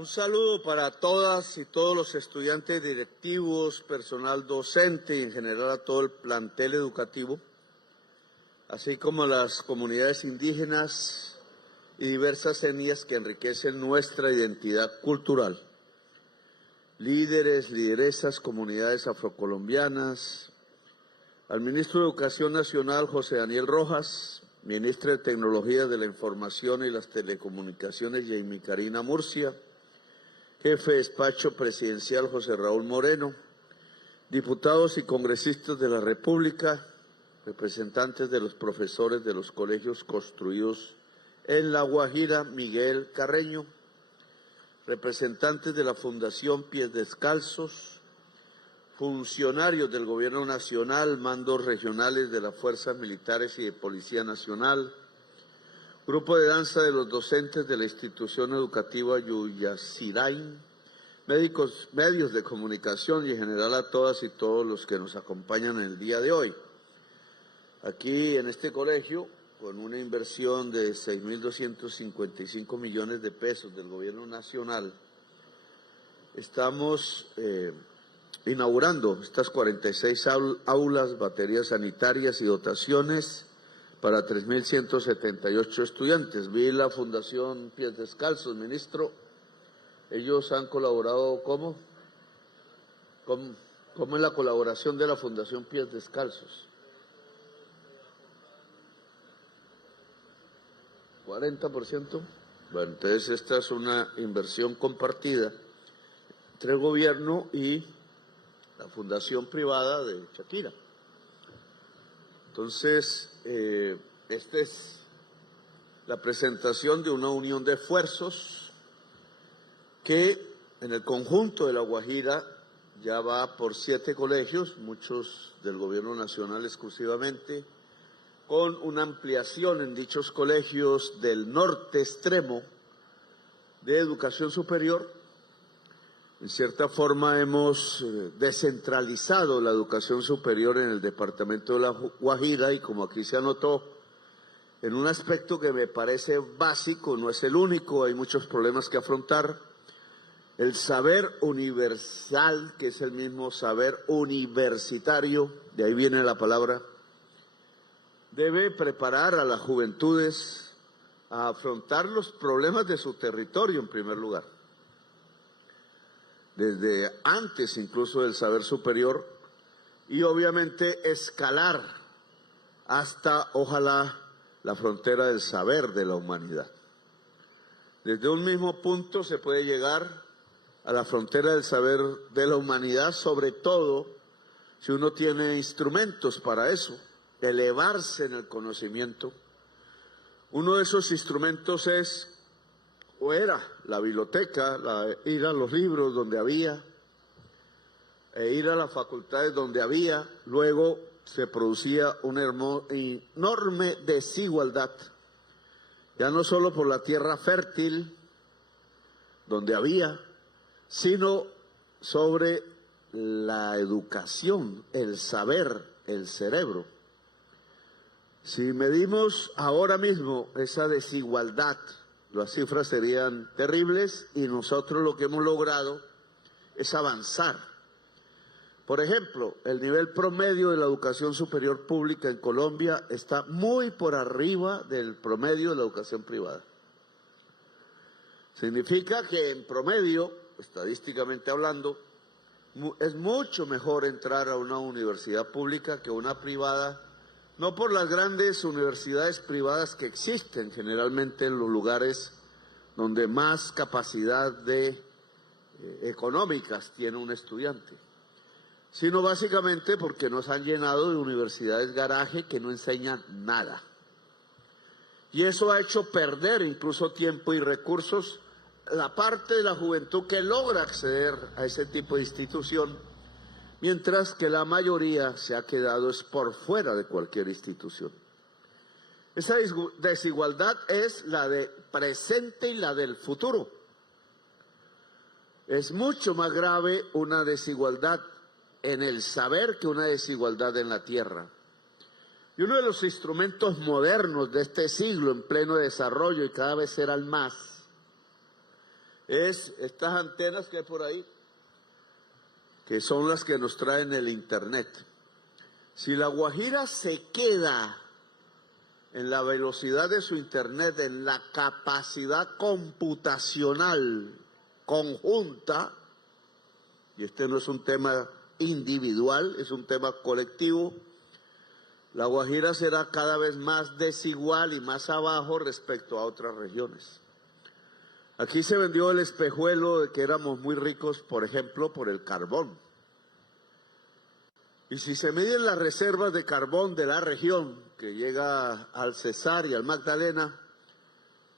Un saludo para todas y todos los estudiantes directivos, personal docente y en general a todo el plantel educativo, así como a las comunidades indígenas y diversas etnias que enriquecen nuestra identidad cultural. Líderes, lideresas, comunidades afrocolombianas, al ministro de Educación Nacional, José Daniel Rojas, ministra de Tecnología de la Información y las Telecomunicaciones, Jamie Karina Murcia, jefe de despacho presidencial, José Raúl Moreno, diputados y congresistas de la República, representantes de los profesores de los colegios construidos en La Guajira, Miguel Carreño, representantes de la Fundación Pies Descalzos, funcionarios del Gobierno Nacional, mandos regionales de las Fuerzas Militares y de Policía Nacional, grupo de danza de los docentes de la institución educativa Yuyasirain, medios de comunicación y en general a todas y todos los que nos acompañan en el día de hoy. Aquí en este colegio, con una inversión de 6.255 millones de pesos del Gobierno Nacional, estamos inaugurando estas 46 aulas, baterías sanitarias y dotaciones para 3.178 estudiantes. Vi la Fundación Pies Descalzos, ministro. Ellos han colaborado, ¿cómo? ¿Cómo es la colaboración de la Fundación Pies Descalzos? 40%. Bueno, entonces esta es una inversión compartida entre el gobierno y la fundación privada de Shakira. Entonces, esta es la presentación de una unión de esfuerzos que en el conjunto de La Guajira ya va por 7 colegios, muchos del Gobierno Nacional exclusivamente, con una ampliación en dichos colegios del norte extremo de educación superior. En cierta forma hemos descentralizado la educación superior en el departamento de La Guajira y, como aquí se anotó, en un aspecto que me parece básico, no es el único, hay muchos problemas que afrontar, el saber universal, que es el mismo saber universitario, de ahí viene la palabra, debe preparar a las juventudes a afrontar los problemas de su territorio en primer lugar. Desde antes incluso del saber superior y obviamente escalar hasta, ojalá, la frontera del saber de la humanidad. Desde un mismo punto se puede llegar a la frontera del saber de la humanidad, sobre todo si uno tiene instrumentos para eso, elevarse en el conocimiento. Uno de esos instrumentos es, o era, la biblioteca, ir a los libros donde había, ir a las facultades donde había. Luego se producía una enorme desigualdad, ya no solo por la tierra fértil donde había, sino sobre la educación, el saber, el cerebro. Si medimos ahora mismo esa desigualdad, las cifras serían terribles y nosotros lo que hemos logrado es avanzar. Por ejemplo, el nivel promedio de la educación superior pública en Colombia está muy por arriba del promedio de la educación privada. Significa que en promedio, estadísticamente hablando, es mucho mejor entrar a una universidad pública que una privada, no por las grandes universidades privadas que existen generalmente en los lugares donde más capacidad económicas tiene un estudiante, sino básicamente porque nos han llenado de universidades garaje que no enseñan nada. Y eso ha hecho perder incluso tiempo y recursos la parte de la juventud que logra acceder a ese tipo de institución, mientras que la mayoría se ha quedado por fuera de cualquier institución. Esa desigualdad es la de presente y la del futuro. Es mucho más grave una desigualdad en el saber que una desigualdad en la tierra. Y uno de los instrumentos modernos de este siglo en pleno desarrollo y cada vez serán más, es estas antenas que hay por ahí, que son las que nos traen el Internet. Si La Guajira se queda en la velocidad de su Internet, en la capacidad computacional conjunta, y este no es un tema individual, es un tema colectivo, La Guajira será cada vez más desigual y más abajo respecto a otras regiones. Aquí se vendió el espejuelo de que éramos muy ricos, por ejemplo, por el carbón. Y si se miden las reservas de carbón de la región, que llega al Cesar y al Magdalena,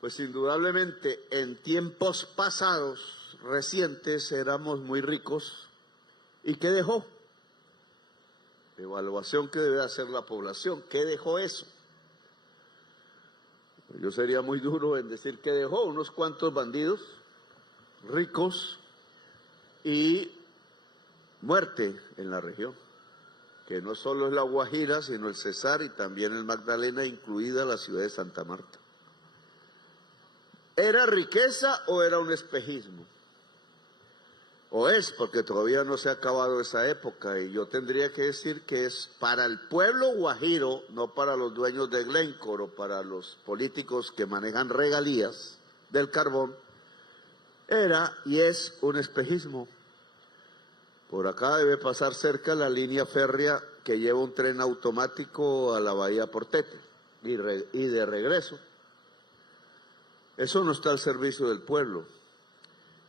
pues indudablemente en tiempos pasados, recientes, éramos muy ricos. ¿Y qué dejó? Evaluación que debe hacer la población. ¿Qué dejó eso? Yo sería muy duro en decir que dejó unos cuantos bandidos ricos y muerte en la región, que no solo es La Guajira, sino el Cesar y también el Magdalena, incluida la ciudad de Santa Marta. ¿Era riqueza o era un espejismo? O es, porque todavía no se ha acabado esa época, y yo tendría que decir que es para el pueblo guajiro, no para los dueños de Glencore o para los políticos que manejan regalías del carbón, era y es un espejismo. Por acá debe pasar cerca la línea férrea que lleva un tren automático a la Bahía Portete y de regreso. Eso no está al servicio del pueblo.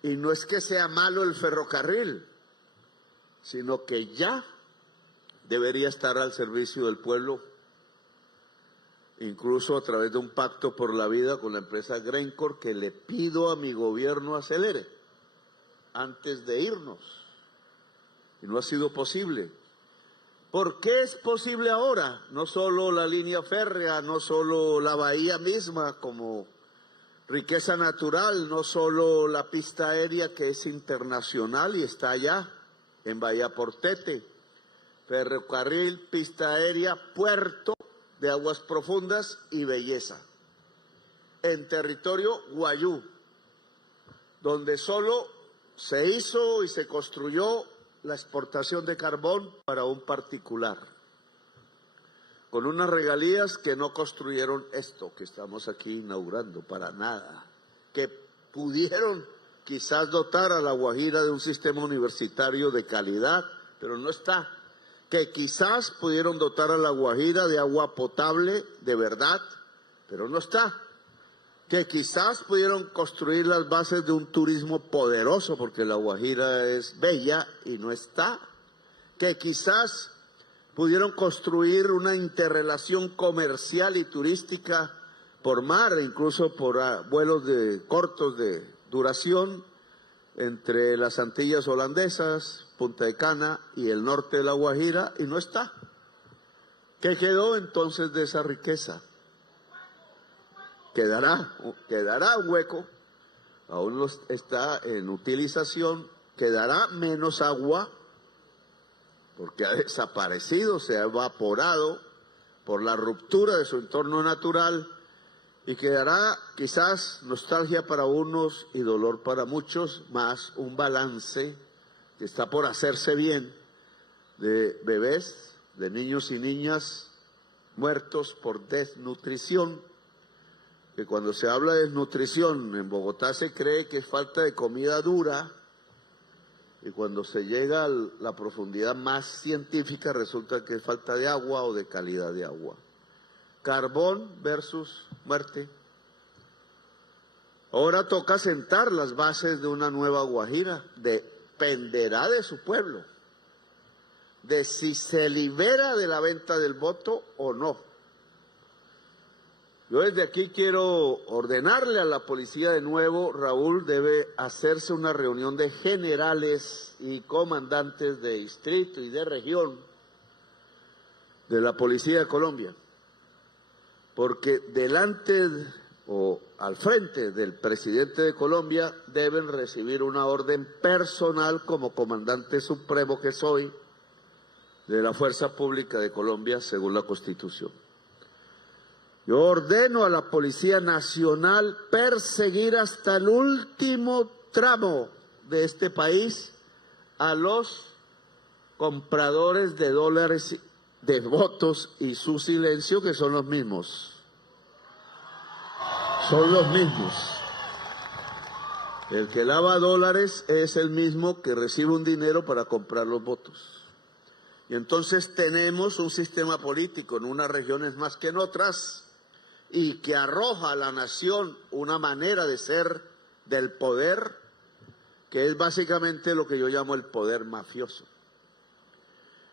Y no es que sea malo el ferrocarril, sino que ya debería estar al servicio del pueblo, incluso a través de un pacto por la vida con la empresa Glencore, que le pido a mi gobierno acelere antes de irnos. Y no ha sido posible. ¿Por qué es posible ahora? No solo la línea férrea, no solo la bahía misma como riqueza natural, no solo la pista aérea que es internacional y está allá en Bahía Portete, ferrocarril, pista aérea, puerto de aguas profundas y belleza, en territorio guayú, donde solo se hizo y se construyó la exportación de carbón para un particular, con unas regalías que no construyeron esto que estamos aquí inaugurando, para nada, que pudieron quizás dotar a La Guajira de un sistema universitario de calidad, pero no está, que quizás pudieron dotar a La Guajira de agua potable de verdad, pero no está, que quizás pudieron construir las bases de un turismo poderoso, porque La Guajira es bella y no está, que quizás pudieron construir una interrelación comercial y turística por mar, incluso por vuelos cortos de duración entre las Antillas holandesas, Punta de Cana y el norte de La Guajira, y no está. ¿Qué quedó entonces de esa riqueza? Quedará hueco, aún no está en utilización, quedará menos agua, porque ha desaparecido, se ha evaporado por la ruptura de su entorno natural, y quedará quizás nostalgia para unos y dolor para muchos, más un balance que está por hacerse bien de bebés, de niños y niñas muertos por desnutrición, que cuando se habla de desnutrición en Bogotá se cree que es falta de comida dura, y cuando se llega a la profundidad más científica resulta que es falta de agua o de calidad de agua. Carbón versus muerte. Ahora toca sentar las bases de una nueva Guajira, dependerá de su pueblo, de si se libera de la venta del voto o no. Yo desde aquí quiero ordenarle a la policía de nuevo, Raúl, debe hacerse una reunión de generales y comandantes de distrito y de región de la Policía de Colombia, porque delante o al frente del presidente de Colombia deben recibir una orden personal como comandante supremo que soy de la Fuerza Pública de Colombia según la Constitución. Yo ordeno a la Policía Nacional perseguir hasta el último tramo de este país a los compradores de dólares, de votos y su silencio, que son los mismos. Son los mismos. El que lava dólares es el mismo que recibe un dinero para comprar los votos. Y entonces tenemos un sistema político en unas regiones más que en otras y que arroja a la nación una manera de ser del poder que es básicamente lo que yo llamo el poder mafioso.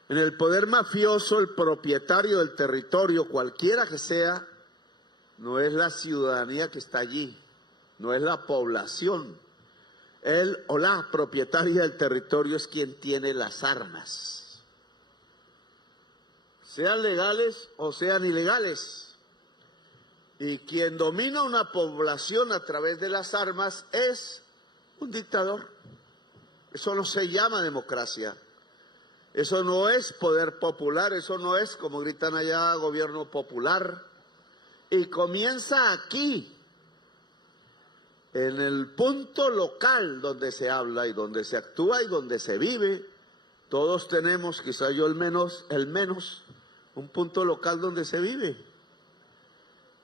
En el poder mafioso, el propietario del territorio, cualquiera que sea, no es la ciudadanía que está allí, no es la población. Él o la propietaria del territorio es quien tiene las armas, sean legales o sean ilegales. Y quien domina una población a través de las armas es un dictador. Eso no se llama democracia. Eso no es poder popular, eso no es, como gritan allá, gobierno popular. Y comienza aquí, en el punto local donde se habla y donde se actúa y donde se vive. Todos tenemos, quizá yo el menos, un punto local donde se vive.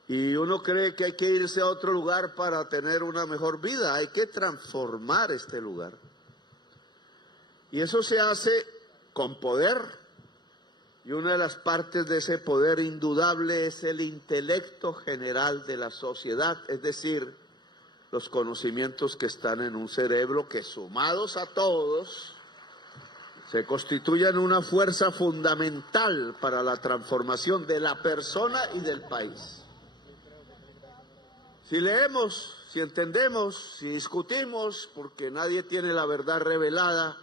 Y uno cree que hay que irse a otro lugar para tener una mejor vida. Hay que transformar este lugar. Y eso se hace con poder. Y una de las partes de ese poder indudable es el intelecto general de la sociedad. Es decir, los conocimientos que están en un cerebro que, sumados a todos, se constituyen una fuerza fundamental para la transformación de la persona y del país. Si leemos, si entendemos, si discutimos, porque nadie tiene la verdad revelada,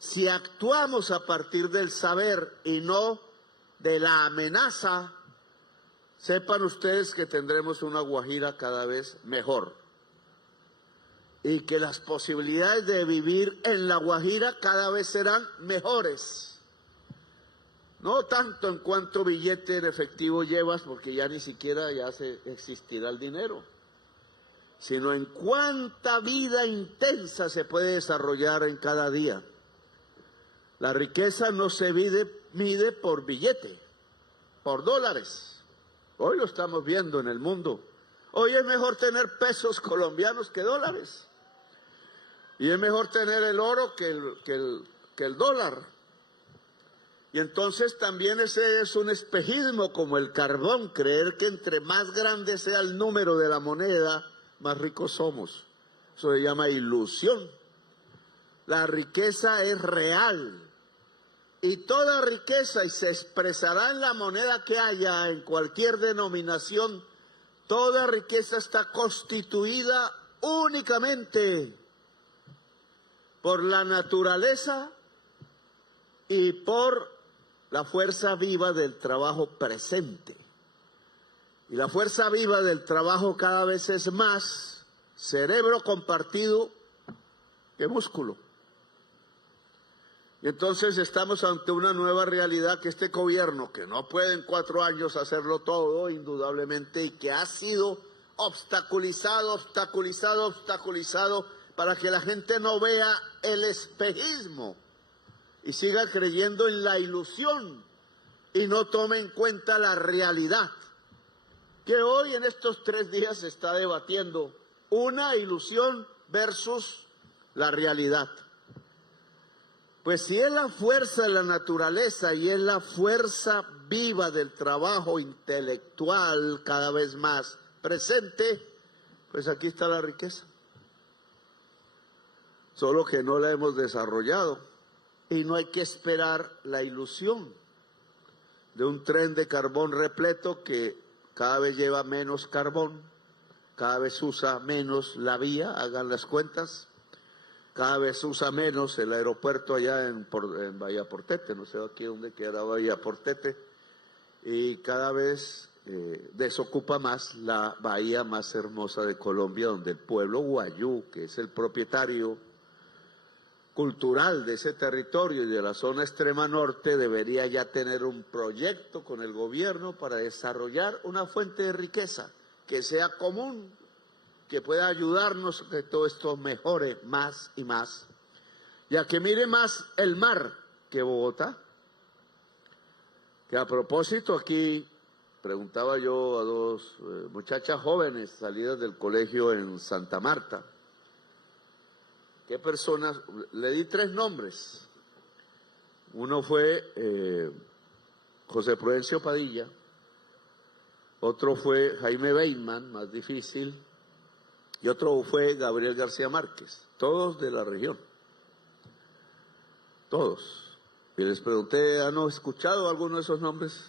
si actuamos a partir del saber y no de la amenaza, sepan ustedes que tendremos una Guajira cada vez mejor. Y que las posibilidades de vivir en la Guajira cada vez serán mejores. No tanto en cuánto billete en efectivo llevas, porque ya ni siquiera existirá el dinero, sino en cuánta vida intensa se puede desarrollar en cada día. La riqueza no se mide por billete, por dólares. Hoy lo estamos viendo en el mundo. Hoy es mejor tener pesos colombianos que dólares. Y es mejor tener el oro que el dólar. Y entonces también ese es un espejismo como el carbón, creer que entre más grande sea el número de la moneda, más ricos somos. Eso se llama ilusión. La riqueza es real. Y toda riqueza, y se expresará en la moneda que haya, en cualquier denominación, toda riqueza está constituida únicamente por la naturaleza y por la fuerza viva del trabajo presente. Y la fuerza viva del trabajo cada vez es más cerebro compartido que músculo. Y entonces estamos ante una nueva realidad que este gobierno, que no puede en 4 años hacerlo todo, indudablemente, y que ha sido obstaculizado para que la gente no vea el espejismo y siga creyendo en la ilusión y no tome en cuenta la realidad, que hoy en estos 3 días se está debatiendo una ilusión versus la realidad. Pues si es la fuerza de la naturaleza y es la fuerza viva del trabajo intelectual cada vez más presente, pues aquí está la riqueza. Solo que no la hemos desarrollado y no hay que esperar la ilusión de un tren de carbón repleto que cada vez lleva menos carbón, cada vez usa menos la vía, hagan las cuentas. Cada vez usa menos el aeropuerto allá en Bahía Portete, no sé aquí dónde queda Bahía Portete, y cada vez desocupa más la bahía más hermosa de Colombia, donde el pueblo guayú, que es el propietario cultural de ese territorio y de la zona extrema norte, debería ya tener un proyecto con el gobierno para desarrollar una fuente de riqueza que sea común que pueda ayudarnos a que todo esto mejore más y más, y a que mire más el mar que Bogotá. Que a propósito, aquí preguntaba yo a dos muchachas jóvenes salidas del colegio en Santa Marta, ¿qué personas? Le di 3 nombres. Uno fue José Prudencio Padilla, otro fue Jaime Bateman, más difícil, y otro fue Gabriel García Márquez, todos de la región, todos. Y les pregunté, ¿han escuchado alguno de esos nombres?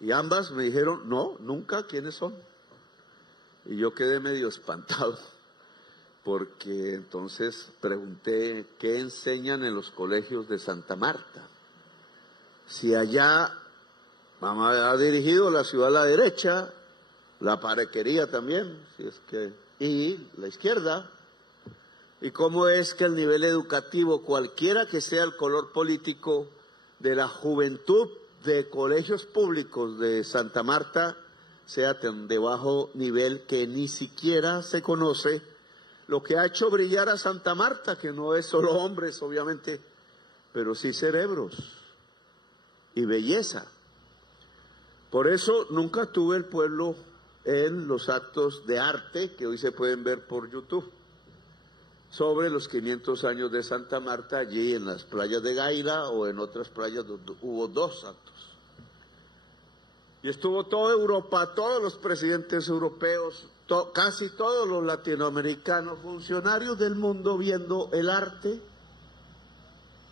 Y ambas me dijeron, no, nunca, ¿quiénes son? Y yo quedé medio espantado, porque entonces pregunté, ¿qué enseñan en los colegios de Santa Marta? Si allá ha dirigido la ciudad a la derecha, la parequería también, si es que, y la izquierda. Y cómo es que el nivel educativo, cualquiera que sea el color político de la juventud de colegios públicos de Santa Marta, sea tan de bajo nivel que ni siquiera se conoce lo que ha hecho brillar a Santa Marta, que no es solo hombres, obviamente, pero sí cerebros y belleza. Por eso nunca tuve el pueblo en los actos de arte que hoy se pueden ver por YouTube, sobre los 500 años de Santa Marta, allí en las playas de Gaira o en otras playas donde hubo 2 actos. Y estuvo toda Europa, todos los presidentes europeos, casi todos los latinoamericanos, funcionarios del mundo viendo el arte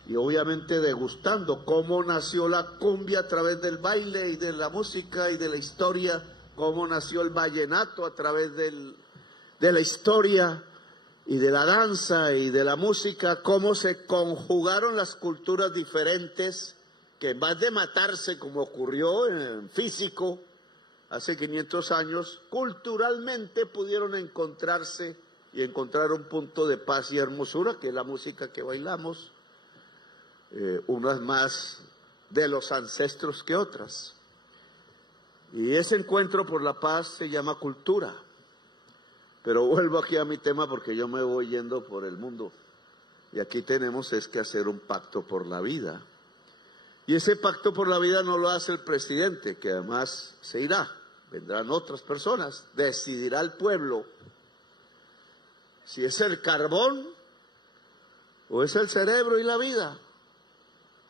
y obviamente degustando cómo nació la cumbia a través del baile y de la música y de la historia, cómo nació el vallenato a través de la historia y de la danza y de la música, cómo se conjugaron las culturas diferentes, que en vez de matarse como ocurrió en físico hace 500 años, culturalmente pudieron encontrarse y encontrar un punto de paz y hermosura, que es la música que bailamos, unas más de los ancestros que otras. Y ese encuentro por la paz se llama cultura. Pero vuelvo aquí a mi tema porque yo me voy yendo por el mundo. Y aquí tenemos es que hacer un pacto por la vida. Y ese pacto por la vida no lo hace el presidente, que además se irá. Vendrán otras personas. Decidirá el pueblo si es el carbón o es el cerebro y la vida.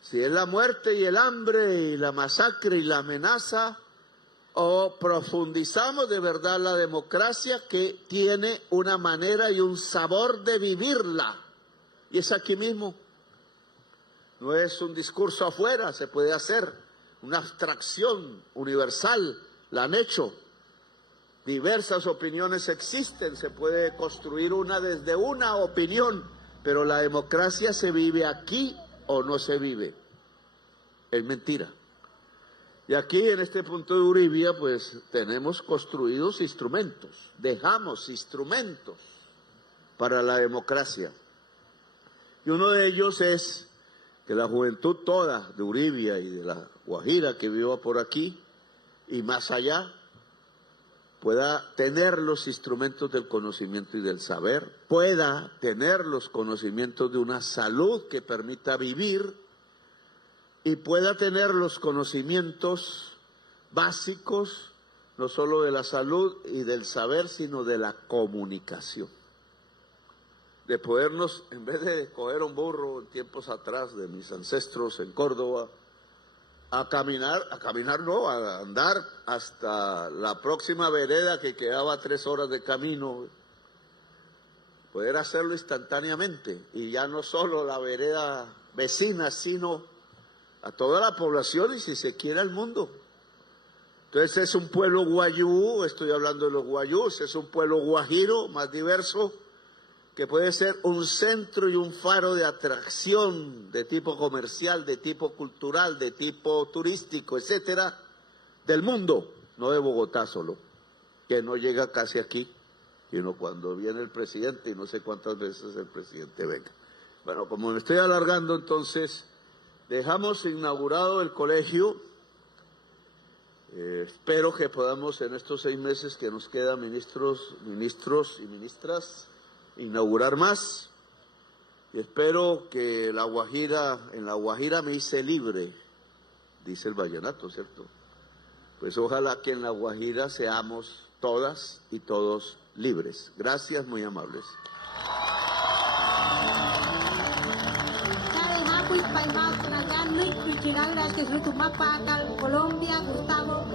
Si es la muerte y el hambre y la masacre y la amenaza, o profundizamos de verdad la democracia, que tiene una manera y un sabor de vivirla. Y es aquí mismo. No es un discurso afuera, se puede hacer una abstracción universal, la han hecho. Diversas opiniones existen, se puede construir una desde una opinión, pero la democracia se vive aquí o no se vive. Es mentira. Y aquí en este punto de Uribia pues tenemos construidos instrumentos, dejamos instrumentos para la democracia. Y uno de ellos es que la juventud toda de Uribia y de la Guajira que viva por aquí y más allá pueda tener los instrumentos del conocimiento y del saber, pueda tener los conocimientos de una salud que permita vivir, y pueda tener los conocimientos básicos, no solo de la salud y del saber, sino de la comunicación. De podernos, en vez de coger un burro en tiempos atrás de mis ancestros en Córdoba, a andar hasta la próxima vereda que quedaba 3 horas de camino, poder hacerlo instantáneamente, y ya no solo la vereda vecina, sino a toda la población y si se quiere al mundo. Entonces es un pueblo guayú, estoy hablando de los guayús, es un pueblo guajiro más diverso, que puede ser un centro y un faro de atracción de tipo comercial, de tipo cultural, de tipo turístico, etcétera, del mundo, no de Bogotá solo, que no llega casi aquí, sino cuando viene el presidente, y no sé cuántas veces el presidente venga. Bueno, como me estoy alargando, entonces dejamos inaugurado el colegio Espero que podamos en estos 6 meses que nos quedan, ministros y ministras, inaugurar más. Y espero que en La Guajira me hice libre, dice el vallenato, ¿cierto? Pues ojalá que en La Guajira seamos todas y todos libres. Gracias, muy amables. Colombia, Gustavo.